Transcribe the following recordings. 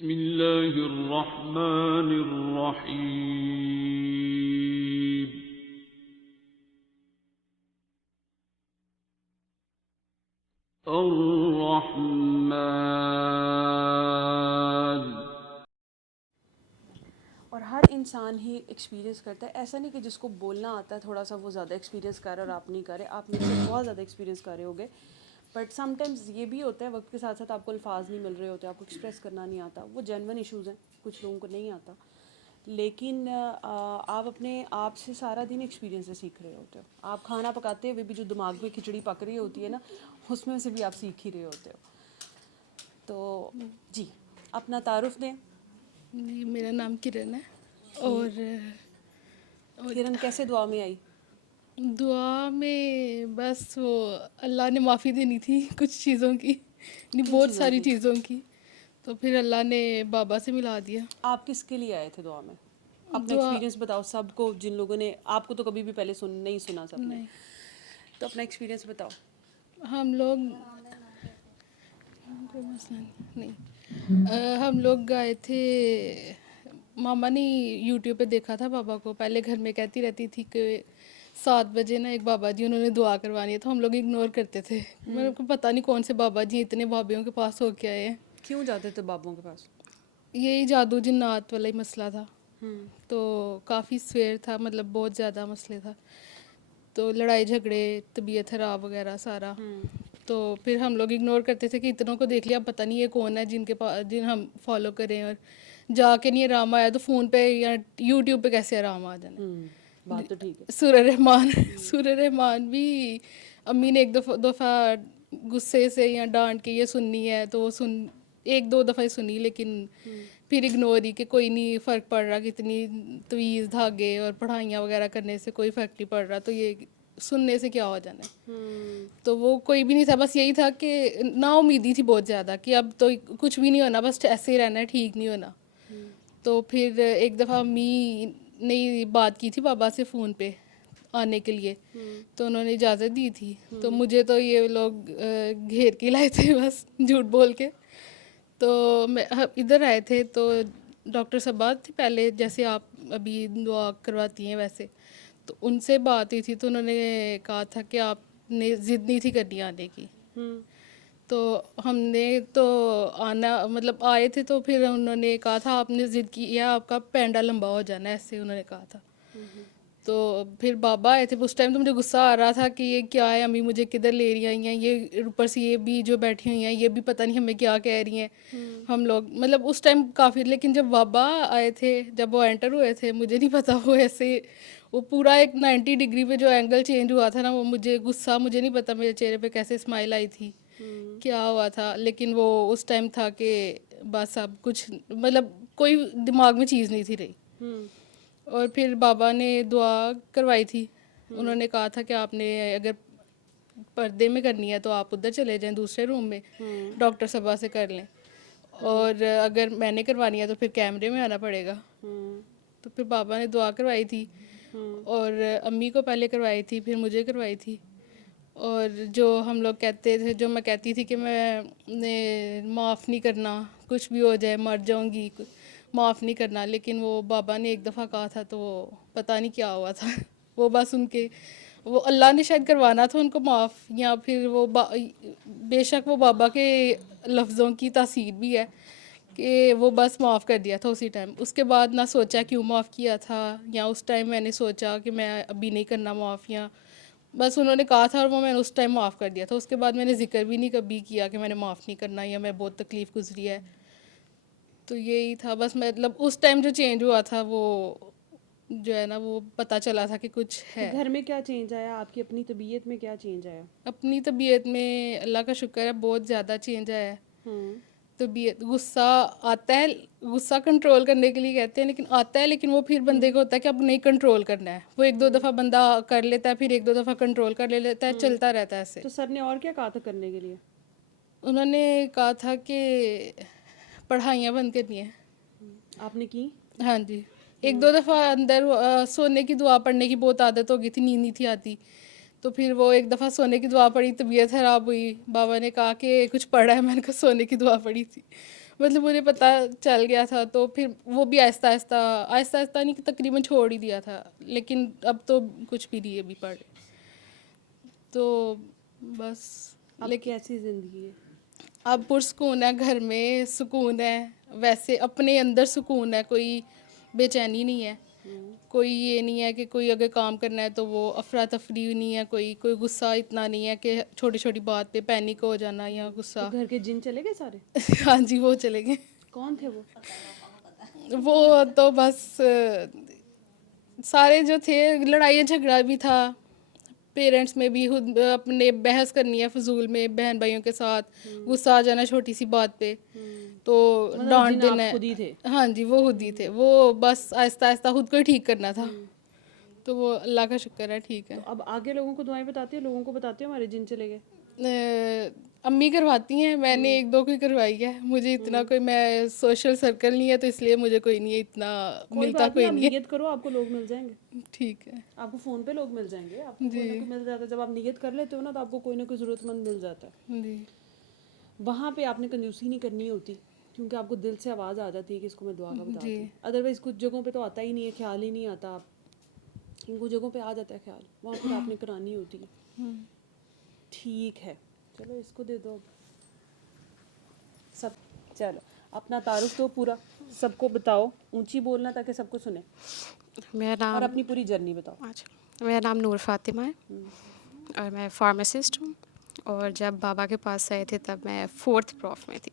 بسم اللہ الرحمن الرحیم. الرحمن. اور ہر انسان ہی ایکسپیرینس کرتا ہے. ایسا نہیں کہ جس کو بولنا آتا ہے تھوڑا سا وہ زیادہ ایکسپیرینس کر رہا ہے اور آپ نہیں کر رہے. آپ میرے سے بہت زیادہ ایکسپیرینس کر رہے ہوگے. بٹ سم ٹائمز یہ بھی ہوتا ہے وقت کے ساتھ ساتھ آپ کو الفاظ نہیں مل رہے ہوتے, آپ کو ایکسپریس کرنا نہیں آتا. وہ جینون ایشوز ہیں, کچھ لوگوں کو نہیں آتا. لیکن آپ اپنے آپ سے سارا دن ایکسپیرینس سے سیکھ رہے ہوتے ہو. آپ کھانا پکاتے ہوئے بھی جو دماغ میں کھچڑی پک رہی ہوتی ہے نا, اس میں سے بھی آپ سیکھ ہی رہے ہوتے ہو. تو جی اپنا تعارف دیں. جی میرا نام کرن ہے. اور کرن کیسے دعا میں آئی؟ دعا میں بس وہ اللہ نے معافی دینی تھی کچھ چیزوں کی, نہیں کن بہت چیزوں ساری کی؟ چیزوں کی. تو پھر اللہ نے بابا سے ملا دیا. آپ کس کے لیے آئے تھے دعا میں؟ اپنا دعا ایکسپیرینس بتاؤ سب کو, جن لوگوں نے آپ کو تو کبھی بھی پہلے نہیں سنا سب نے, نہیں, تو اپنا ایکسپیرینس بتاؤ. ہم لوگ کوئی مسئلہ نہیں, ہم لوگ گئے تھے. ماما نے یوٹیوب پہ دیکھا تھا بابا کو, پہلے گھر میں کہتی رہتی تھی کہ 7 بجے نا ایک بابا جی انہوں نے دعا کروانی ہے, تو ہم لوگ اگنور کرتے تھے. میرے کو پتہ نہیں کون سے بابا جی اتنے بابیوں کے پاس ہو کے آئے ہیں. کیوں جاتے تھے بابوں کے پاس؟ یہی جادو جنات والا ہی مسئلہ تھا. تو کافی سویر تھا, مطلب بہت زیادہ مسئلے تھا. تو لڑائی جھگڑے, طبیعت خراب وغیرہ سارا. تو پھر ہم لوگ اگنور کرتے تھے کہ اتنوں کو دیکھ لیا, اب پتہ نہیں یہ کون ہے جن کے پاس جن ہم فالو کریں, اور جا کے نہیں آرام آیا تو فون پہ یا یوٹیوب پہ کیسے آرام آ جانا. بات تو ٹھیک ہے. سورہ رحمان بھی امی نے ایک دفعہ غصے سے یا ڈانٹ کے یہ سننی ہے تو وہ ایک دو دفعہ ہی سنی, لیکن پھر اگنور ہی کہ کوئی نہیں فرق پڑ رہا, کتنی تویز دھاگے اور پڑھائیاں وغیرہ کرنے سے کوئی فرق نہیں پڑ رہا, تو یہ سننے سے کیا ہو جانا ہے. تو وہ کوئی بھی نہیں تھا, بس یہی تھا کہ نا امیدی تھی بہت زیادہ کہ اب تو کچھ بھی نہیں ہونا, بس ایسے ہی رہنا ہے, ٹھیک نہیں ہونا. تو پھر ایک دفعہ امی نے بات کی تھی بابا سے فون پہ آنے کے لیے, تو انہوں نے اجازت دی تھی. تو مجھے تو یہ لوگ گھیر کے لائے تھے بس جھوٹ بول کے. تو میں ادھر آئے تھے تو ڈاکٹر صاحبہ تھی پہلے, جیسے آپ ابھی دعا کرواتی ہیں ویسے, تو ان سے بات ہوئی تھی. تو انہوں نے کہا تھا کہ آپ نے ضد نہیں تھی کرنی آنے کی. تو ہم نے تو آنا مطلب آئے تھے, تو پھر انہوں نے کہا تھا آپ نے ضد کی یا آپ کا پینڈا لمبا ہو جانا ہے, ایسے انہوں نے کہا تھا. تو پھر بابا آئے تھے اس ٹائم, تو مجھے غصہ آ رہا تھا کہ یہ کیا ہے, امی مجھے کدھر لے رہی آئی ہیں, یہ اوپر سے یہ بھی جو بیٹھی ہوئی ہیں یہ بھی پتہ نہیں ہمیں کیا کہہ رہی ہیں. ہم لوگ مطلب اس ٹائم کافی, لیکن جب بابا آئے تھے, جب وہ انٹر ہوئے تھے, مجھے نہیں پتا وہ ایسے وہ پورا ایک 90 ڈگری پہ جو اینگل چینج ہوا تھا نا, وہ مجھے غصہ, مجھے نہیں پتا میرے چہرے پہ کیسے اسمائل آئی تھی, کیا ہوا تھا. لیکن وہ اس ٹائم تھا کہ بس اب کچھ مطلب کوئی دماغ میں چیز نہیں تھی رہی. اور پھر بابا نے دعا کروائی تھی. انہوں نے کہا تھا کہ آپ نے اگر پردے میں کرنی ہے تو آپ ادھر چلے جائیں دوسرے روم میں, ڈاکٹر صاحبہ سے کر لیں, اور اگر میں نے کروانی ہے تو پھر کیمرے میں آنا پڑے گا. تو پھر بابا نے دعا کروائی تھی, اور امی کو پہلے کروائی تھی, پھر مجھے کروائی تھی. اور جو ہم لوگ کہتے تھے, جو میں کہتی تھی کہ میں نے معاف نہیں کرنا, کچھ بھی ہو جائے مر جاؤں گی, معاف نہیں کرنا, لیکن وہ بابا نے ایک دفعہ کہا تھا تو وہ پتہ نہیں کیا ہوا تھا. وہ بس ان کے وہ اللہ نے شاید کروانا تھا ان کو معاف, یا پھر وہ بے شک وہ بابا کے لفظوں کی تاثیر بھی ہے کہ وہ بس معاف کر دیا تھا اسی ٹائم. اس کے بعد نہ سوچا کیوں معاف کیا تھا, یا اس ٹائم میں نے سوچا کہ میں ابھی نہیں کرنا معاف, یا بس انہوں نے کہا تھا اور وہ میں نے اس ٹائم معاف کر دیا تھا. اس کے بعد میں نے ذکر بھی نہیں کبھی کیا کہ میں نے معاف نہیں کرنا یا میں بہت تکلیف گزری ہے. تو یہی تھا بس, مطلب اس ٹائم جو چینج ہوا تھا وہ جو ہے نا وہ پتہ چلا تھا کہ کچھ تو ہے. گھر میں کیا چینج آیا آپ کی, اپنی طبیعت میں کیا چینج آیا؟ اپنی طبیعت میں اللہ کا شکر ہے بہت زیادہ چینج آیا ہے. طبیعت غصہ آتا ہے, غصہ کنٹرول کرنے کے لیے کہتے ہیں, لیکن آتا ہے, لیکن وہ پھر بندے کو ہوتا ہے کہ اب نہیں کنٹرول کرنا ہے. وہ ایک دو دفعہ بندہ کر لیتا ہے, پھر ایک دو دفعہ کنٹرول کر لیتا ہے, چلتا رہتا ہے ایسے. تو سر نے اور کیا کہا تھا کرنے کے لیے؟ انہوں نے کہا تھا کہ پڑھائیاں بند کرنی ہیں. آپ نے کی؟ ہاں جی, ایک دو دفعہ اندر سونے کی دعا پڑھنے کی بہت عادت ہو گئی تھی, نیند نہیں تھی آتی. تو پھر وہ ایک دفعہ سونے کی دعا پڑھی, طبیعت خراب ہوئی, بابا نے کہا کہ کچھ پڑھا ہے, میں نے کہا سونے کی دعا پڑھی تھی. مطلب مجھے پتہ چل گیا تھا تو پھر وہ بھی آہستہ آہستہ نہیں کہ تقریباً چھوڑ ہی دیا تھا، لیکن اب تو کچھ بھی نہیں ابھی پڑھ تو بس. اب لیکن کیسی زندگی ہے؟ اب پرسکون ہے، گھر میں سکون ہے، ویسے اپنے اندر سکون ہے، کوئی بے چینی نہیں ہے، کوئی یہ نہیں ہے کہ کوئی اگر کام کرنا ہے تو وہ افراتفری نہیں ہے، کوئی غصہ اتنا نہیں ہے کہ چھوٹی چھوٹی بات پہ پینک ہو جانا یا تو غصہ. گھر کے جن چلے گئے سارے؟ ہاں جی وہ چلے گئے. کون تھے وہ؟ وہ تو بس سارے جو تھے، لڑائی جھگڑا بھی تھا، پیرنٹس میں بھی خود اپنے بحث کرنی ہے فضول میں بہن بھائیوں کے ساتھ، غصہ آ جانا چھوٹی سی بات پہ تو مطلب ڈانٹ جن دینا آپ ہے. خود ہی تھے؟ ہاں جی وہ خود ہی تھے، وہ بس آہستہ آہستہ خود کو ہی ٹھیک کرنا تھا. تو وہ اللہ کا شکر ہے ٹھیک ہے. تو اب آگے لوگوں کو دعائیں بتاتے ہو، لوگوں کو بتاتے ہو ہمارے جن چلے گئے؟ امی کرواتی ہیں، میں نے ایک دو کو ہی کروائی ہے، مجھے اتنا کوئی میں سوشل سرکل نہیں ہے تو اس لیے مجھے کوئی نہیں ہے اتنا کوئی ملتا بات نہیں، کوئی آپ نہیں نیت کرو، آپ کو لوگ مل جائیں گے. ہے. ٹھیک ہے آپ کو فون پہ لوگ مل جائیں گے، آپ کو کوئی نہ جی کوئی مل جاتا ہے. جب آپ نیت کر لیتے ہو نا تو آپ کو کوئی نہ کوئی ضرورت مند مل جاتا ہے. جی وہاں پہ آپ نے کنجوسی نہیں کرنی ہوتی کیونکہ آپ کو دل سے آواز آ جاتی ہے کہ اس کو میں دعا کا جی بتاتی ہوں. ادروائز کچھ جگہوں پہ تو آتا ہی نہیں ہے، خیال ہی نہیں آتا. آپ کچھ جگہوں پہ آ جاتا ہے خیال، وہاں پھر آپ نے کرانی ہوتی ہے. ٹھیک ہے چلو اس کو دے دو اب سب. چلو اپنا تعارف دو پورا، سب کو بتاؤ، اونچی بولنا تاکہ سب کو سنیں، میرا اور نام اپنی پوری جرنی بتاؤ. اچھا میرا نام نور فاطمہ ہے اور میں فارماسسٹ ہوں. اور جب بابا کے پاس آئے تھے تب میں 4th پروف میں تھی.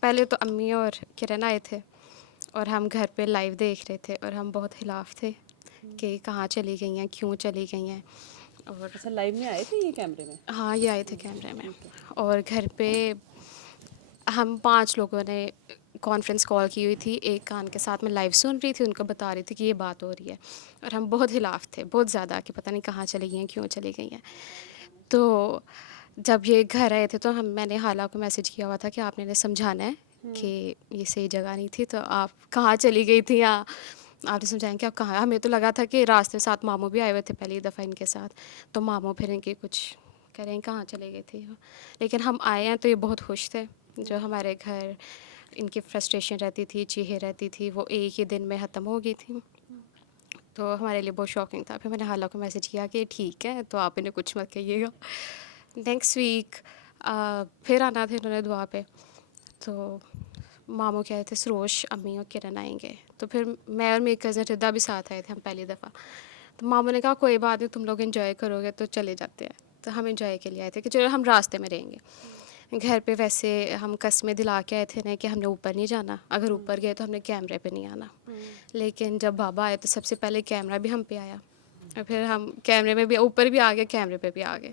پہلے تو امی اور کرن آئے تھے اور ہم گھر پہ لائیو دیکھ رہے تھے اور ہم بہت خلاف تھے کہ کہاں چلی گئی ہیں، کیوں چلی گئی ہیں. اور اچھا لائیو میں آئے تھے یہ کیمرے میں؟ ہاں یہ آئے تھے کیمرے میں. ٹھیک ہے. اور گھر پہ ہم 5 لوگوں نے کانفرنس کال کی ہوئی تھی، ایک کان کے ساتھ میں لائیو سن رہی تھی، ان کو بتا رہی تھی کہ یہ بات ہو رہی ہے. اور ہم بہت خلاف تھے، بہت زیادہ، کہ پتہ نہیں کہاں چلی گئی ہیں، کیوں چلی گئی ہیں. تو جب یہ گھر آئے تھے تو میں نے خالہ کو میسج کیا ہوا تھا کہ آپ نے انہیں سمجھانا ہے کہ یہ صحیح جگہ نہیں تھی، تو آپ کہاں چلی گئی تھی، یا آپ نے سمجھائیں کہ آپ کہاں. ہمیں تو لگا تھا کہ راستے ساتھ ماموں بھی آئے ہوئے تھے پہلی دفعہ ان کے ساتھ، تو ماموں پھر ان کے کچھ کریں کہاں چلے گئی تھی. لیکن ہم آئے ہیں تو یہ بہت خوش تھے. جو ہمارے گھر ان کی فرسٹریشن رہتی تھی، چیخیں رہتی تھی، وہ ایک ہی دن میں ختم ہو گئی تھی. تو ہمارے لیے بہت شاکنگ تھا. پھر میں نے خالہ کو میسج کیا کہ ٹھیک ہے تو آپ انہیں کچھ مت کہیے گا. نیکسٹ ویک پھر آنا تھا انہوں نے دعا پہ، تو ماموں کہہ رہے تھے سروش، امی اور کرن آئیں گے. تو پھر میں اور میری کزن ردا بھی ساتھ آئے تھے، ہم پہلی دفعہ. تو ماموں نے کہا کوئی بات نہیں، تم لوگ انجوائے کرو گے تو چلے جاتے ہیں. تو ہم انجوائے کے لیے آئے تھے کہ چلو ہم راستے میں رہیں گے. گھر پہ ویسے ہم قسمیں دلا کے آئے تھے نا کہ ہم نے اوپر نہیں جانا، اگر اوپر گئے تو ہم نے کیمرے پہ نہیں آنا. لیکن جب بابا آئے تو سب سے پہلے کیمرہ بھی ہم پہ آیا، اور پھر ہم کیمرے میں بھی اوپر بھی آ گئے، کیمرے پہ بھی آ گئے.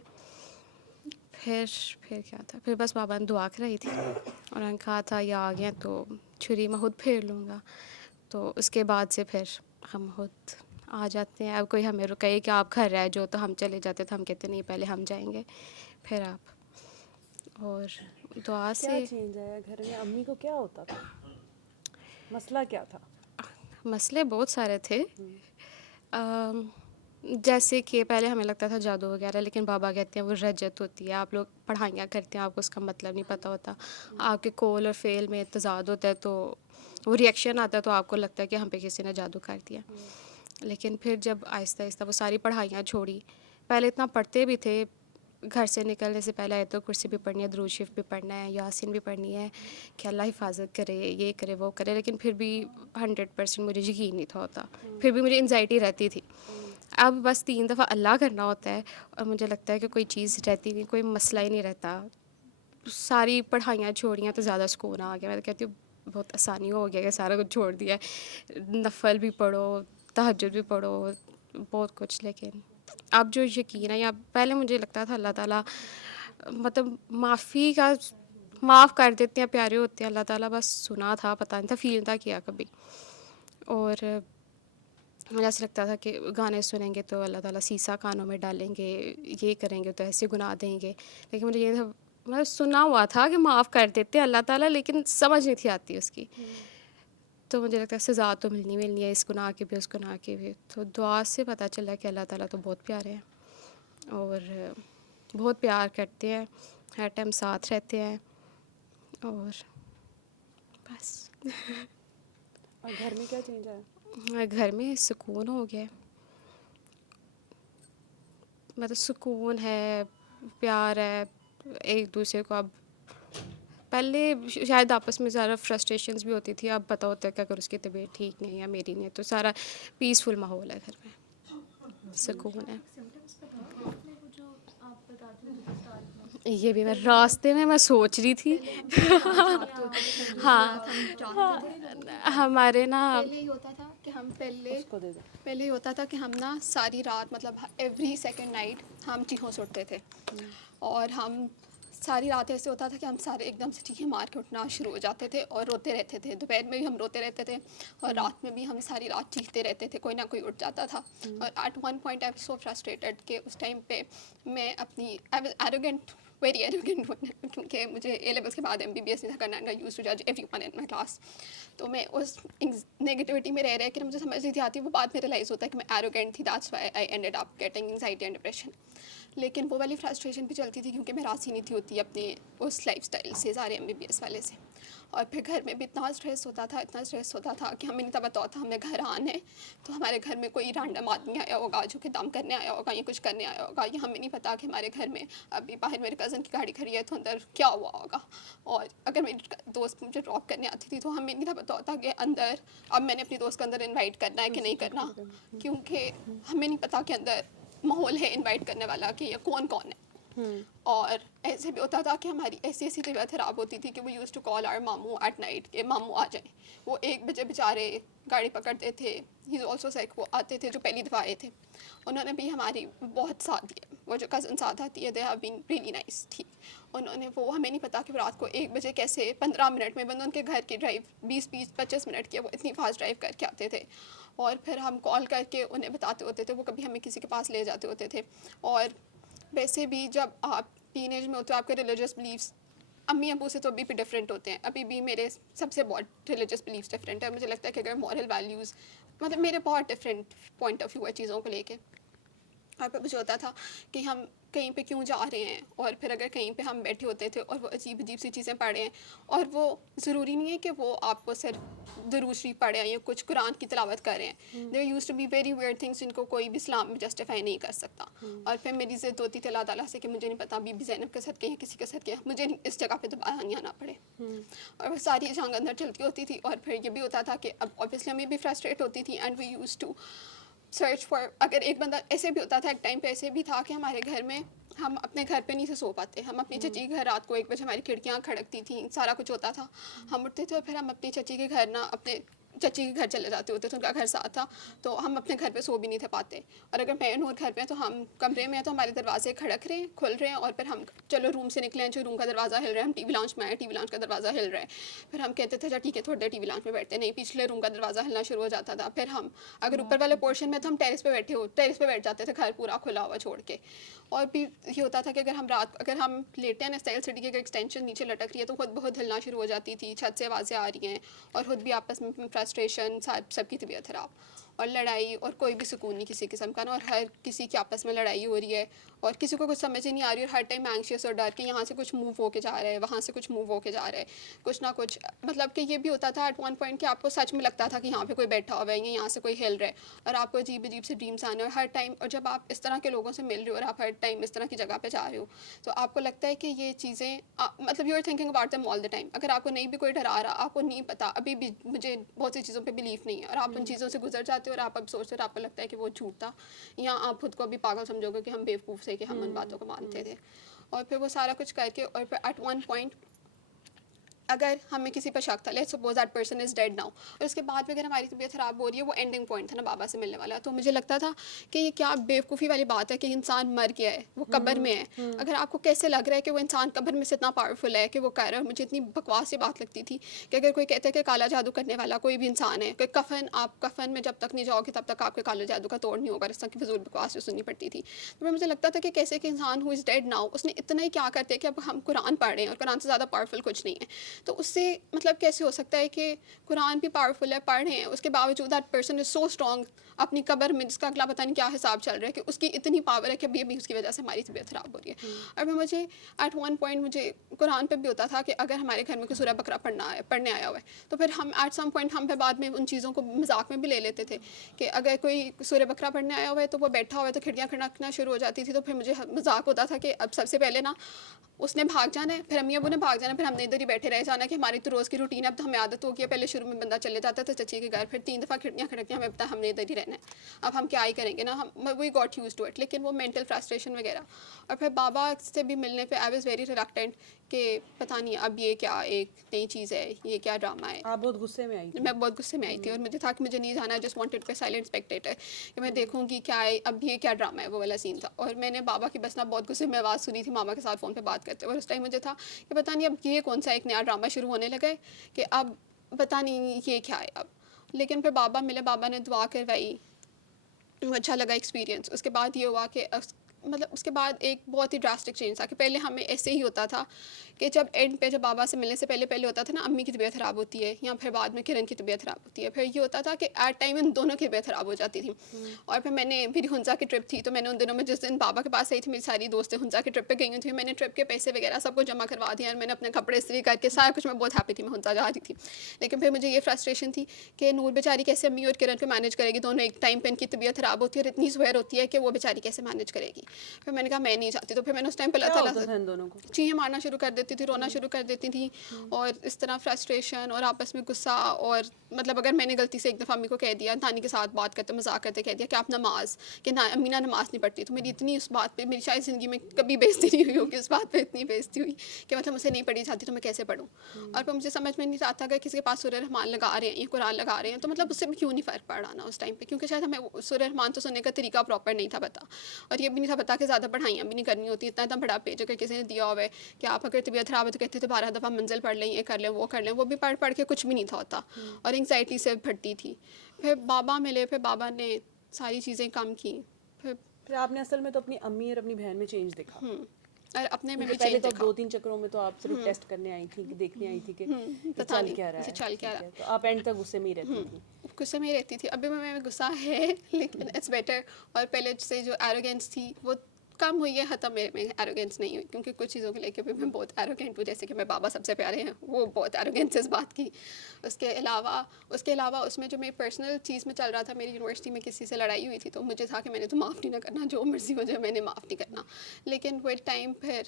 پھر کیا تھا، پھر بس بابا نے دعا کرائی تھی اور انہوں نے کہا تھا یہ آ گیا تو چھری میں خود پھیر لوں گا. تو اس کے بعد سے پھر ہم خود آ جاتے ہیں. اب کوئی ہمیں رکے کہ آپ گھر رہ جو تو ہم چلے جاتے، تو ہم کہتے نہیں پہلے ہم جائیں گے پھر آپ. اور دعا کیا سے چینج آیا گھر میں؟ امی کو کیا ہوتا تھا؟ مسئلہ کیا تھا؟ مسئلے بہت سارے تھے. جیسے کہ پہلے ہمیں لگتا تھا جادو وغیرہ، لیکن بابا کہتے ہیں وہ رجت ہوتی ہے. آپ لوگ پڑھائیاں کرتے ہیں، آپ کو اس کا مطلب نہیں پتہ ہوتا. آپ کے کول اور فیل میں تضاد ہوتا ہے تو وہ ریئیکشن آتا ہے تو آپ کو لگتا ہے کہ ہم پہ کسی نے جادو کر دیا. لیکن پھر جب آہستہ آہستہ وہ ساری پڑھائیاں چھوڑی، پہلے اتنا پڑھتے بھی تھے، گھر سے نکلنے سے پہلے آیت الکرسی بھی پڑھنی ہے، درود شریف بھی پڑھنا ہے، یاسین بھی پڑھنی ہے کہ اللہ حفاظت کرے، یہ کرے وہ کرے. لیکن پھر بھی 100% مجھے یقین نہیں تھا ہوتا، پھر بھی مجھے انزائٹی رہتی تھی. اب بس 3 دفعہ اللہ کرنا ہوتا ہے اور مجھے لگتا ہے کہ کوئی چیز رہتی نہیں، کوئی مسئلہ ہی نہیں رہتا. ساری پڑھائیاں چھوڑیاں تو زیادہ سکون آ گیا. میں کہتی ہوں بہت آسانی ہو گیا کہ سارا کچھ چھوڑ دیا ہے، نفل بھی پڑھو، تہجد بھی پڑھو، بہت کچھ. لیکن اب جو یقین ہے، یا پہلے مجھے لگتا تھا اللہ تعالیٰ مطلب معافی کا معاف کر دیتے ہیں، پیارے ہوتے ہیں اللہ تعالیٰ. بس سنا تھا، پتہ نہیں تھا، فیل تھا کیا کبھی. اور مجھے ایسا لگتا تھا کہ گانے سنیں گے تو اللہ تعالیٰ سیسا کانوں میں ڈالیں گے، یہ کریں گے تو ایسے گناہ دیں گے. لیکن مجھے یہ تھا، مطلب سنا ہوا تھا کہ معاف کر دیتے اللہ تعالیٰ، لیکن سمجھ نہیں تھی آتی اس کی. تو مجھے لگتا ہے سزا تو ملنی ہے، اس گناہ کی بھی اس گناہ کی بھی. تو دعا سے پتہ چلا کہ اللہ تعالیٰ تو بہت پیارے ہیں اور بہت پیار کرتے ہیں، ہر ٹائم ساتھ رہتے ہیں. اور بس اور گھر میں کیا چینج آیا؟ گھر میں سکون ہو گیا، مطلب سکون ہے، پیار ہے ایک دوسرے کو. اب پہلے شاید آپس میں زیادہ فرسٹریشنز بھی ہوتی تھی، اب پتہ ہوتا ہے کہ اگر اس کی طبیعت ٹھیک نہیں ہے یا میری نہیں، تو سارا پیسفل ماحول ہے گھر میں، سکون ہے. یہ بھی میں راستے میں سوچ رہی تھی. ہاں ہمارے نا پہلے یہ ہوتا تھا کہ ہم پہلے یہ ہوتا تھا کہ ہم نا ساری رات مطلب ایوری سیکنڈ نائٹ ہم چیخوں سے اٹھتے تھے، اور ہم ساری رات ایسے ہوتا تھا کہ ہم سارے ایک دم سے چیخیں مار کے اٹھنا شروع ہو جاتے تھے اور روتے رہتے تھے. دوپہر میں بھی ہم روتے رہتے تھے اور رات میں بھی ہم ساری رات چیختے رہتے تھے، کوئی نہ کوئی اٹھ جاتا تھا. اور at one point I was so frustrated کہ اس ٹائم پہ میں اپنی I was arrogant, very arrogant, کیونکہ مجھے اے لیولس کے بعد MBBS نہیں تھا کرنا، اینڈ آئی یوزڈ ٹو جج every one in my class. تو میں اس نیگیٹیوٹی میں رہ کے مجھے سمجھ نہیں تھی آتی، وہ بعد میں ریلائز ہوتا ہے کہ میں ایروگینٹ تھی، that's why I ended up getting anxiety and depression. لیکن وہ والی فرسٹریشن بھی چلتی تھی کیونکہ میں راضی نہیں تھی ہوتی اپنے اس لائف اسٹائل سے، سارے MBBS والے سے. اور پھر گھر میں بھی اتنا اسٹریس ہوتا تھا کہ ہمیں نہیں تھا پتا ہوتا ہمیں گھر آنا ہے تو ہمارے گھر میں کوئی رینڈم آدمی آیا ہوگا جو کہ دم کرنے آیا ہوگا یا کچھ کرنے آیا ہوگا، یا ہمیں نہیں پتا کہ ہمارے گھر میں ابھی باہر میرے کزن کی گاڑی کھڑی ہے تو اندر کیا ہوا ہوگا. اور اگر میری دوست مجھے ڈراپ کرنے آتی تھی تو ہمیں نہیں تھا پتا ہوتا کہ اندر اب میں نے اپنی دوست کو اندر انوائٹ کرنا ہے کہ نہیں کرنا، کیونکہ ہمیں نہیں پتا کہ اندر ماحول ہے انوائٹ کرنے والا کہ یہ کون کون ہے. اور ایسے بھی ہوتا تھا کہ ہماری ایسی طبیعت خراب ہوتی تھی کہ وہ یوز ٹو کال آر ماموں ایٹ نائٹ کہ ماموں آ جائیں. وہ 1 بجے بیچارے گاڑی پکڑتے تھے، ہی از آلسو سیک، وہ آتے تھے جو پہلی دفعہ آئے تھے، انہوں نے بھی ہماری بہت ساتھ دیا. وہ جو کزن ساتھ آتی ہے they have been really nice. ٹھیک، انہوں نے وہ ہمیں نہیں پتا کہ رات کو 1 بجے کیسے 15 منٹ میں بندوں کے گھر کی ڈرائیو 20-25 منٹ کی، وہ اتنی فاسٹ ڈرائیو کر کے آتے تھے. اور پھر ہم کال کر کے انہیں بتاتے ہوتے تھے، وہ کبھی ہمیں کسی کے پاس لے جاتے ہوتے تھے. اور ویسے بھی جب آپ ٹین ایج میں ہوتے ہو آپ کے ریلیجیس بلیفس امی ابو سے تو ابھی بھی ڈفرینٹ ہوتے ہیں. ابھی بھی میرے سب سے بہت ریلیجیس بلیفس ڈفرینٹ ہے. مجھے لگتا ہے کہ اگر مورل ویلیوز مطلب میرے بہت ڈفرینٹ پوائنٹ آف ویو ہے چیزوں کو لے کے. اور پھر مجھے ہوتا تھا کہ ہم کہیں پہ کیوں جا رہے ہیں، اور پھر اگر کہیں پہ ہم بیٹھے ہوتے تھے اور وہ عجیب سی چیزیں پڑھیں، اور وہ ضروری نہیں ہے کہ وہ آپ کو صرف درود شریف پڑھیں یا کچھ قرآن کی تلاوت کریں. There used to be very weird things جن کو کوئی بھی اسلام میں جسٹیفائی نہیں کر سکتا. اور پھر میری ضد ہوتی تھی اللہ تعالیٰ سے کہ مجھے نہیں پتا بی بی زینب کے صدقے یا کسی کے صدقے مجھے اس جگہ پہ دوبارہ نہیں آنا پڑے. اور وہ ساری جنگ اندر چلتی ہوتی تھی. اور پھر یہ بھی ہوتا تھا کہ اب اوبیسلی ہمیں بھی فرسٹریٹ ہوتی تھی، and we used to search for, اگر ایک بندہ ایسے بھی ہوتا تھا ایک ٹائم پہ ایسے بھی تھا کہ ہمارے گھر میں ہم اپنے گھر پہ نہیں سے سو پاتے. ہم اپنی چچی کے گھر رات کو 1 بجے ہماری کھڑکیاں کھڑکتی تھیں، سارا کچھ ہوتا تھا، ہم اٹھتے تھے اور پھر ہم اپنی چچی کے گھر اپنے چچی کے گھر چلے جاتے ہوتے تھے، ان کا گھر ساتھ تھا تو ہم اپنے گھر پہ سو بھی نہیں تھے پاتے. اور اگر میں نور گھر پہ تو ہم کمرے میں ہیں تو ہمارے دروازے کھڑک رہے ہیں، کھل رہے ہیں، اور پھر ہم چلو روم سے نکلے ہیں، جو روم کا دروازہ ہل رہا ہے، ہم ٹی وی لاؤنج میں آئے، ٹی وی لاؤنج کا دروازہ ہل رہا ہے، پھر ہم کہتے تھے اچھا ٹھیک ہے تھوڑی دیر ٹی وی لاؤنج میں بیٹھتے ہیں، نہیں پچھلے روم کا دروازہ ہلنا شروع ہو جاتا تھا. پھر ہم اگر اوپر والے پورشن میں تو ہم ٹیرس پہ بیٹھ جاتے تھے گھر پورا کھلا ہوا چھوڑ کے. اور بھی یہ ہوتا تھا کہ اگر ہم لیٹے ہیں اسٹائل سٹی کی اگر ایکسٹینشن نیچے لٹک رہی ہے تو خود بہت ہلنا شروع ہو جاتی تھی، چھت سے آوازیں آ رہی ہیں، اور خود بھی آپس میں فرسٹریشن، سب کی طبیعت خراب اور لڑائی، اور کوئی بھی سکون نہیں کسی قسم کا نا. اور ہر کسی کی آپس میں لڑائی ہو رہی ہے اور کسی کو کچھ سمجھ ہی نہیں آ رہی، اور ہر ٹائم اینکشیس اور ڈر کے یہاں سے کچھ موو ہو کے جا رہا ہے، وہاں سے کچھ موو ہو کے جا رہا ہے، کچھ نہ کچھ. مطلب کہ یہ بھی ہوتا تھا ایٹ ون پوائنٹ کہ آپ کو سچ میں لگتا تھا کہ یہاں پہ کوئی بیٹھا ہوا ہے یا یہاں سے کوئی ہل رہا ہے، اور آپ کو عجیب سے ڈریمس آنے. اور ہر ٹائم، اور جب آپ اس طرح کے لوگوں سے مل رہے ہو اور آپ ہر ٹائم اس طرح کی جگہ پہ جا رہے ہو تو آپ کو لگتا ہے کہ یہ چیزیں مطلب you are thinking about them all the time. اگر آپ کو نہیں بھی کوئی ڈرا رہا، آپ کو نہیں پتا، ابھی بھی مجھے بہت سی چیزوں پہ بلیف نہیں ہے، اور آپ ان چیزوں سے گزر جاتے ہو اور آپ اب سوچتے ہو اور آپ کو لگتا ہے کہ وہ جھوٹ تھا، یا آپ خود کو بھی پاگل سمجھو گے کہ ہم بیوقوف سے کہ ہم ان باتوں کو مانتے تھے. اور پھر وہ سارا کچھ کر کے، اور پھر ایٹ ون پوائنٹ اگر ہمیں کسی پر شک تھا، let's suppose that person is dead now, اور اس کے بعد بھی اگر ہماری طبیعت خراب ہو رہی ہے، وہ اینڈنگ پوائنٹ تھا نا بابا سے ملنے والا. تو مجھے لگتا تھا کہ یہ کیا بیوقوفی والی بات ہے کہ انسان مر گیا ہے، وہ قبر میں ہے. اگر آپ کو کیسے لگ رہا ہے کہ وہ انسان قبر میں سے اتنا پاورفل ہے کہ وہ کہہ رہا ہے. مجھے اتنی بکواس سی بات لگتی تھی کہ اگر کوئی کہتا ہے کہ کالا جادو کرنے والا کوئی بھی انسان ہے، کہ آپ کفن میں جب تک نہیں جاؤ گے تب تک آپ کے کالے جادو کا توڑ نہیں ہوگا، اس طرح کی فضول بکواس جو سننی پڑتی تھی. تو مجھے لگتا تھا کہ کیسے کہ انسان ہو از ڈیڈ ناؤ، اس نے اتنا ہی کیا کرتے کہ اب ہم قرآن پڑھ رہے ہیں، اور قرآن سے زیادہ پاورفل کچھ نہیں ہے. تو اس سے مطلب کیسے ہو سکتا ہے کہ قرآن بھی پاورفل ہے, پڑھ رہے ہیں, اس کے باوجود that person is so strong اپنی قبر میں, جس کا اگلا پتہ نہیں کیا حساب چل رہا ہے, کہ اس کی اتنی پاور ہے کہ ابھی اس کی وجہ سے ہماری طبیعت خراب ہو رہی ہے. اور مجھے ایٹ ون پوائنٹ مجھے قرآن پہ بھی ہوتا تھا کہ اگر ہمارے گھر میں کوئی سورہ بقرہ پڑھنے آیا ہوا ہے تو پھر ہم ایٹ سم پوائنٹ ہم پھر بعد میں ان چیزوں کو مذاق میں بھی لے لیتے تھے کہ اگر کوئی سورہ بقرہ پڑھنے آیا ہوا ہے تو وہ بیٹھا ہوا ہے تو کھڑکیاں کھڑکنا شروع ہو جاتی تھی, تو پھر مجھے مذاق ہوتا تھا کہ اب سب سے پہلے نا اس نے بھاگ جانا ہے, پھر امی ابو نے بھاگ جانا ہے, پھر ہم نے ادھر ہی بیٹھے رہ جانا کہ ہماری تو روز کی روٹین ہے. اب تو ہمیں عادت ہو گئی ہے, پہلے شروع میں بندہ چلے جاتا تھا چچی کے گھر, پھر 3 دفعہ کھڑکیاں کھڑکیاں ہمیں پتا ہم نے ادھر ہی رہنا ہے, اب ہم کیا ہی کریں گے نا, ہم we got used to it. لیکن وہ مینٹل فرسٹریشن وغیرہ, اور پھر بابا سے بھی ملنے پہ آئی واز ویری ریلکٹنٹ کہ پتہ نہیں اب یہ کیا ایک نئی چیز ہے, یہ کیا ڈرامہ ہے. آپ بہت غصے میں آئی تھی. میں بہت غصے میں آئی تھی, اور مجھے تھا کہ مجھے نہیں جانا, just wanted to silent spectator کہ میں دیکھوں گی کیا ہے اب یہ کیا ڈرامہ ہے, وہ والا سین تھا. اور میں نے بابا کی بس نا بہت غصے میں آواز سنی تھی ماما کے ساتھ فون پہ بات کرتے, اور اس ٹائم مجھے تھا کہ پتہ نہیں اب یہ کون سا ایک نیا ڈرامہ شروع ہونے لگا ہے کہ اب پتہ نہیں یہ کیا ہے اب. لیکن پھر بابا ملے, بابا نے دعا کروائی, اچھا لگا ایکسپیرینس. اس کے بعد یہ ہوا کہ مطلب اس کے بعد ایک بہت ہی ڈراسٹک چینج تھا کہ پہلے ہمیں ایسے ہی ہوتا تھا کہ جب اینڈ پہ جب بابا سے ملنے سے پہلے ہوتا تھا نا امی کی طبیعت خراب ہوتی ہے, یا پھر بعد میں کرن کی طبیعت خراب ہوتی ہے, پھر یہ ہوتا تھا کہ ایٹ ٹائم ان دونوں کی طبیعت خراب ہو جاتی تھی. اور پھر میں نے میری ہنزا کی ٹرپ تھی, تو میں نے ان دنوں میں جس دن بابا کے پاس آئی تھی میری ساری دوستیں ہنزا کی ٹرپ پہ گئی ہوئی تھیں, میں نے ٹرپ کے پیسے وغیرہ سب کو جمع کروا دیا, اور میں نے اپنے کپڑے استری کر کے سارا کچھ, میں بہت ہیپی تھی, میں ہنزا جا رہی تھی. لیکن پھر مجھے یہ فرسٹریشن تھی کہ نور بیچاری کیسے امی اور کرن کو مینیج کرے گی, دونوں ایک ٹائم پہ ان کی طبیعت خراب ہوتی ہے اور اتنی زہر ہوتی ہے کہ وہ بیچاری کیسے مینیج کرے گی. پھر میں نے کہا میں نہیں چاہتی. تو پھر میں نے اس ٹائم پہ اللہ تعالیٰ چیخیں مارنا شروع کر دیتی تھی, رونا شروع کر دیتی تھی, اور اس طرح فرسٹریشن اور آپس میں غصہ. اور مطلب اگر میں نے غلطی سے ایک دفعہ امی کو کہہ دیا, نانی کے ساتھ بات کرتے مذاق کرتے کہہ دیا کہ آپ نماز, کہ امی نا نماز نہیں پڑھتی, تو میری اتنی اس بات پہ, میری شاید زندگی میں کبھی بےزتی نہیں ہوئی ہوگی اس بات پہ, اتنی بےزتی ہوئی کہ مطلب مجھ سے نہیں پڑھی جاتی تو میں کیسے پڑھوں. اور پھر مجھے سمجھ میں نہیں آتا اگر کسی کے پاس سورہ رحمان لگا رہے ہیں یا قرآن لگا رہے ہیں تو مطلب اس سے بھی کیوں نہیں فرق پڑ رہا نا اس ٹائم پہ, کیونکہ شاید ہمیں سورہ رحمان تو سننے کا طریقہ پراپر نہیں تھا پتا, اور یہ بھی نہیں تھا پتا کہ زیادہ پڑھائیاں بھی نہیں کرنی ہوتی. اتنا بڑا پیج اگر کسی نے دیا ہوا ہے کہ آپ اگر طبیعت خراب ہے تو کہتے تھے 12 دفعہ منزل پڑھ لیں, یہ کر لیں, وہ کر لیں, وہ بھی پڑھ کے کچھ بھی نہیں تھا ہوتا, اور انگزائٹی سے پھٹتی تھی. پھر بابا ملے, پھر بابا نے ساری چیزیں کم کی. پھر آپ نے اصل میں تو اپنی امی اور اپنی بہن میں چینج دیکھا, اور اپنے میں بھی پہلے چینج تو دیکھا. 2-3 چکروں میں تو آپ صرف ٹیسٹ کرنے آئی تھی, دیکھنے آئی تھی کہ چل کیا رہا ہے, تو آپ اینڈ تک غصے میں ہی رہتی تھی. غصے میں ہی رہتی تھی. ابھی میں غصہ ہے لیکن اٹس بیٹر, اور پہلے سے جو ایروگینس تھی وہ کم ہوئی ہے, ختم میرے میں ایروگینس نہیں ہوئی, کیونکہ کچھ چیزوں کو لے کے بھی میں بہت ایروگینٹ ہوں, جیسے کہ میں بابا سب سے پیارے ہیں, وہ بہت ایروگینس اس بات کی. اس کے علاوہ اس میں جو میری پرسنل چیز میں چل رہا تھا, میری یونیورسٹی میں کسی سے لڑائی ہوئی تھی, تو مجھے تھا کہ میں نے تو معاف نہیں نہ کرنا, جو مرضی ہو جائے میں نے معاف نہیں کرنا. لیکن وہ ٹائم پھر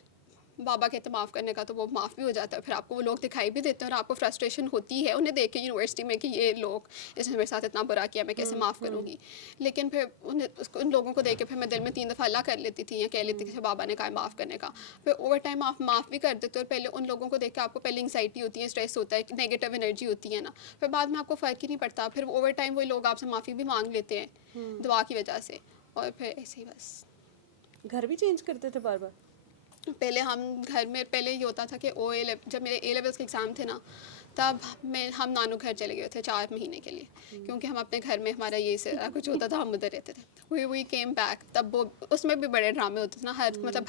بابا کہتے معاف کرنے کا, تو وہ معاف بھی ہو جاتا ہے. پھر آپ کو وہ لوگ دکھائی بھی دیتے ہیں, اور آپ کو فرسٹریشن ہوتی ہے انہیں دیکھ کے یونیورسٹی میں کہ یہ لوگ اس نے میرے ساتھ اتنا برا کیا, میں کیسے معاف کروں گی. لیکن پھر ان لوگوں کو دیکھ کے پھر میں دل میں 3 دفعہ اللہ کر لیتی تھی, یا کہہ لیتی تھی کہ بابا نے کہا معاف کرنے کا. پھر اوور ٹائم آپ معاف بھی کر دیتے, اور پہلے ان لوگوں کو دیکھ کے آپ کو پہلے انگزائٹی ہوتی ہے, اسٹریس ہوتا ہے, نیگیٹیو انرجی ہوتی ہے نا, پھر بعد میں آپ کو فرق ہی نہیں پڑتا. پھر اوور ٹائم وہی لوگ آپ سے معافی بھی مانگ لیتے ہیں دعا کی وجہ سے, اور پھر ایسے ہی بس. گھر بھی چینج کرتے تھے بار بار؟ پہلے ہم گھر میں پہلے یہ ہوتا تھا کہ جب میرے اے لیولس کے ایگزام تھے نا, تب ہم نانو گھر چلے گئے تھے 4 مہینے کے لیے, کیونکہ ہم اپنے گھر میں ہمارا یہ سارا کچھ ہوتا تھا, ہم ادھر رہتے تھے. وی کیم بیک, تب وہ اس میں بھی بڑے ڈرامے ہوتے تھے نا,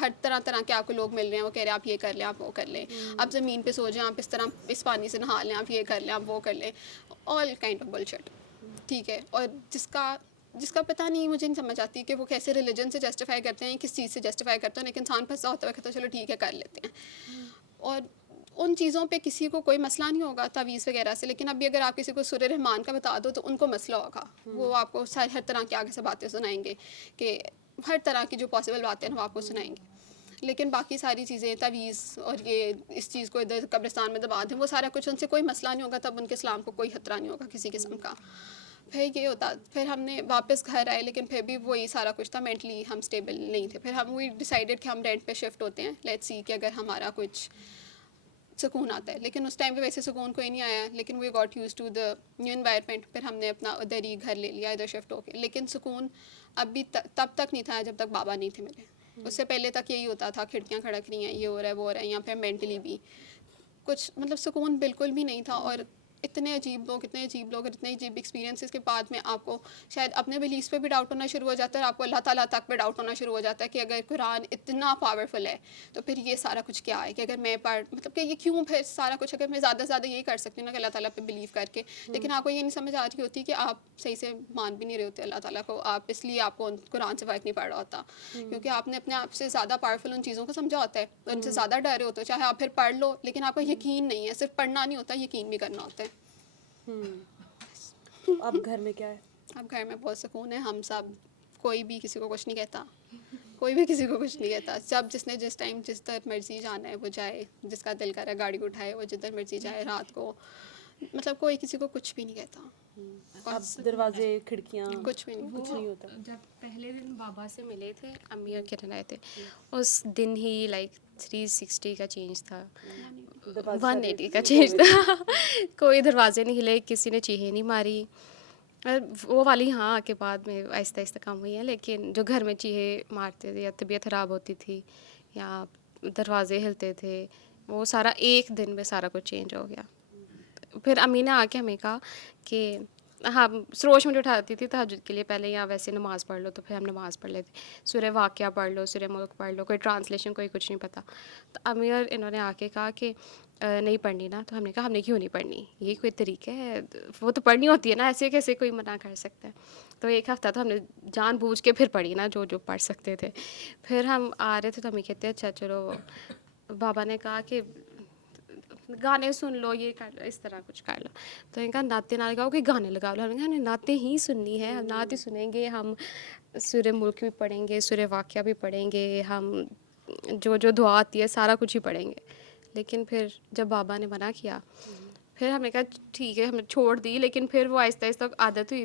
ہر طرح کے آپ کو لوگ مل رہے ہیں, وہ کہہ رہے ہیں آپ یہ کر لیں, آپ وہ کر لیں, آپ زمین پہ سو جائیں, آپ اس طرح اس پانی سے نہا لیں, آپ یہ کر لیں, آپ وہ کر لیں, آل کائنڈ آف بلشٹ. ٹھیک ہے, اور جس کا پتہ نہیں, مجھے نہیں سمجھ آتی کہ وہ کیسے ریلیجن سے جسٹیفائی کرتے ہیں, کس چیز سے جسٹیفائی کرتے ہیں, لیکن انسان پھنسا ہوتا ہے کہتا ہے چلو ٹھیک ہے کر لیتے ہیں. اور ان چیزوں پہ کسی کو کوئی مسئلہ نہیں ہوگا تعویذ وغیرہ سے, لیکن ابھی اگر آپ کسی کو سورہ رحمان کا بتا دو تو ان کو مسئلہ ہوگا. وہ آپ کو ہر طرح کی آگے سے باتیں سنائیں گے, کہ ہر طرح کی جو پاسبل باتیں ہیں وہ آپ کو سنائیں گے. لیکن باقی ساری چیزیں تعویذ اور یہ اس چیز کو ادھر قبرستان میں دبا دیں, وہ سارا کچھ ان سے کوئی مسئلہ نہیں ہوگا, تب ان کے اسلام کو کوئی خطرہ نہیں ہوگا کسی قسم کا. پھر یہ ہوتا, پھر ہم نے واپس گھر آئے, لیکن پھر بھی وہی سارا کچھ تھا, مینٹلی ہم اسٹیبل نہیں تھے. پھر ہم وی ڈیسائیڈیڈ کہ ہم رینٹ پہ شفٹ ہوتے ہیں, لیٹس سی کہ اگر ہمارا کچھ سکون آتا ہے. لیکن اس ٹائم پہ ویسے سکون کوئی نہیں آیا, لیکن we got used to the new environment. پھر ہم نے اپنا ادھر ہی گھر لے لیا, ادھر شفٹ ہو کے. لیکن سکون اب بھی تب تک نہیں تھا جب تک بابا نہیں تھے میرے. اس سے پہلے تک یہی ہوتا تھا, کھڑکیاں کھڑک رہی ہیں, یہ ہو رہا ہے وہ ہو رہا ہے, یا پھر مینٹلی بھی کچھ مطلب سکون بالکل بھی نہیں تھا. اور اتنے عجیب لوگ اور اتنے عجیب ایکسپیرینسز کے بعد میں آپ کو شاید اپنے بلیفس پہ بھی ڈاؤٹ ہونا شروع ہو جاتا ہے اور آپ کو اللہ تعالیٰ تک پہ ڈاؤٹ ہونا شروع ہو جاتا ہے کہ اگر قرآن اتنا پاورفل ہے تو پھر یہ سارا کچھ کیا ہے، کہ اگر میں مطلب کہ یہ کیوں پھر سارا کچھ، اگر میں زیادہ سے زیادہ یہ کر سکتی ہوں نا کہ اللہ تعالیٰ پہ بلیو کر کے، لیکن آپ کو یہ نہیں سمجھ آ رہی ہوتی کہ آپ صحیح سے مان بھی نہیں رہے ہوتے اللہ تعالیٰ کو، آپ اس لیے آپ کو قرآن سے فرق نہیں پڑ رہا ہوتا، کیونکہ آپ نے اپنے آپ سے زیادہ پاورفل ان چیزوں کو سمجھا ہوتا ہے، ان سے زیادہ ڈرے ہوتے ہو، چاہے آپ پھر پڑھ لو لیکن آپ کو یقین نہیں ہے، صرف پڑھنا نہیں ہوتا، یقین بھی کرنا ہوتا ہے۔ اب گھر میں کیا ہے؟ اب گھر میں بہت سکون ہے، ہم سب، کوئی بھی کسی کو کچھ نہیں کہتا، کوئی بھی کسی کو کچھ نہیں کہتا، سب جس نے جس ٹائم جس طرح مرضی جانا ہے وہ جائے، جس کا دل کرے گاڑی کو اٹھائے وہ جدھر مرضی جائے رات کو، مطلب کوئی کسی کو کچھ بھی نہیں کہتا، اب دروازے کھڑکیاں کچھ بھی نہیں۔ کچھ نہیں ہوتا؟ جب پہلے دن بابا سے ملے تھے، امی اور کرن آئے تھے، اس دن ہی لائک 360 کا چینج تھا، 180 کا چینج تھا، کوئی دروازے نہیں ہلے، کسی نے چیخیں نہیں ماری، وہ والی ہاں کے بعد میں آہستہ آہستہ کم ہوئی ہے، لیکن جو گھر میں چیخیں مارتے تھے یا طبیعت خراب ہوتی تھی یا دروازے ہلتے تھے، وہ سارا ایک دن میں سارا کچھ چینج ہو گیا۔ پھر امی نے آ کے ہمیں کہا کہ ہاں سروش مجھے اٹھاتی تھی تہجد کے لیے پہلے، یا ویسے نماز پڑھ لو، تو پھر ہم نماز پڑھ لیتے، سورہ واقعہ پڑھ لو، سورہ ملک پڑھ لو، کوئی ٹرانسلیشن کوئی کچھ نہیں پتہ، تو امی اور انہوں نے آ کے کہا کہ نہیں پڑھنی نا، تو ہم نے کہا ہم نے کیوں نہیں پڑھنی، یہ کوئی طریقہ ہے، وہ تو پڑھنی ہوتی ہے نا، ایسے کیسے کوئی منع کر سکتا ہے، تو ایک ہفتہ تو ہم نے جان بوجھ کے پھر پڑھی نا جو پڑھ سکتے تھے۔ پھر ہم آ رہے تھے تو ہمیں کہتے اچھا چلو، بابا نے کہا کہ گانے سن لو، یہ کر لو، اس طرح کچھ کر لو، تو ان کا نعتیں نہ لگاؤ کہ گانے لگا لو، ہم نے کہا ہمیں نعتیں ہی سننی ہے، ہم نعت ہی سنیں گے، ہم سورہ ملک بھی پڑھیں گے، سورہ واقعہ بھی پڑھیں گے، ہم جو دعا آتی ہے سارا کچھ ہی پڑھیں گے۔ لیکن پھر جب بابا نے منع کیا، پھر ہم نے کہا ٹھیک ہے، ہم نے چھوڑ دی، لیکن پھر وہ آہستہ آہستہ عادت ہوئی